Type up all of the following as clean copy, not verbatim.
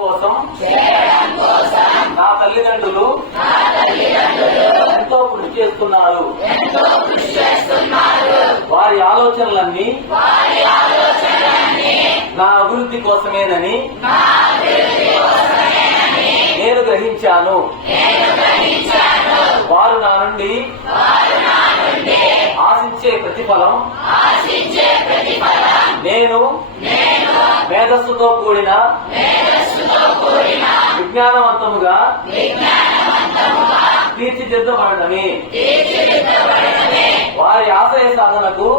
కోసం నా తల్లిదండ్రులు ఎంతో కృషి చేస్తున్నారు. వారి ఆలోచనలన్నీ నా అభివృద్ధి కోసమేనని నేను గ్రహించాను. వారు నా నుండి ఆశించే ప్రతిఫలం నేను మేధస్సుతో కూడిన విజ్ఞానవంతముగా తీర్చిదిద్దబడటమే. వారి ఆశయ సాధనకు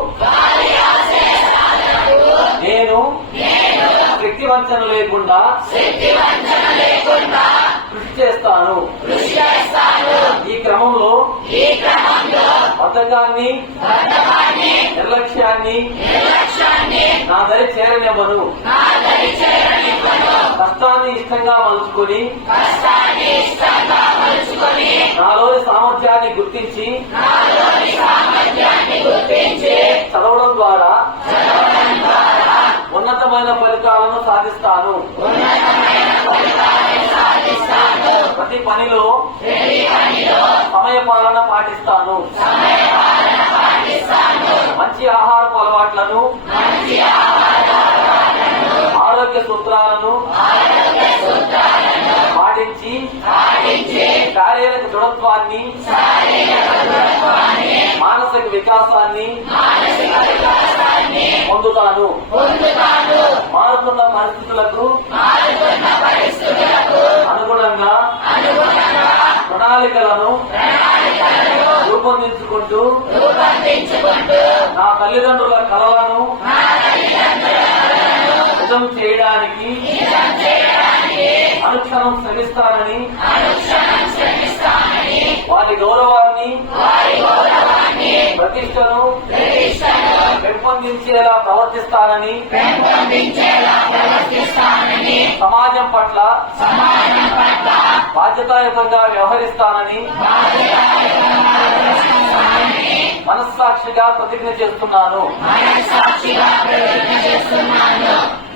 నేను శక్తి వంచన లేకుండా కృషి చేస్తాను. ఈ క్రమంలో బద్ధకాన్ని నిర్లక్ష్యాన్ని నా దరి చేరనివ్వను. కష్టాన్ని ఇష్టంగా మలుచుకొని నాలోని సామర్థ్యాన్ని గుర్తించి చదవడం ద్వారా ఉన్నతమైన ఫలితాలను సాధిస్తాను. ప్రతి పనిలో సమయపాలన పాటిస్తాను. మంచి ఆహారపు అలవాట్లను ఆరోగ్య సూత్రాలను పాటించి శారీరక దృఢత్వాన్ని మానసిక వికాసాన్ని పొందుతాను. మారుతున్న పరిస్థితులకు అనుగుణంగా ప్రణాళికలను రూపొందించుకుంటూ నా తల్లిదండ్రుల కలలను నిజం చేయడానికి అనుక్షణం శ్రమిస్తానని వారి గౌరవాన్ని ప్రతిష్టను పెంపొందించేలా ప్రవర్తిస్తానని సమాజం పట్ల బాధ్యతాయుతంగా వ్యవహరిస్తానని మనస్సాక్షిగా ప్రతిజ్ఞ చేస్తున్నాను.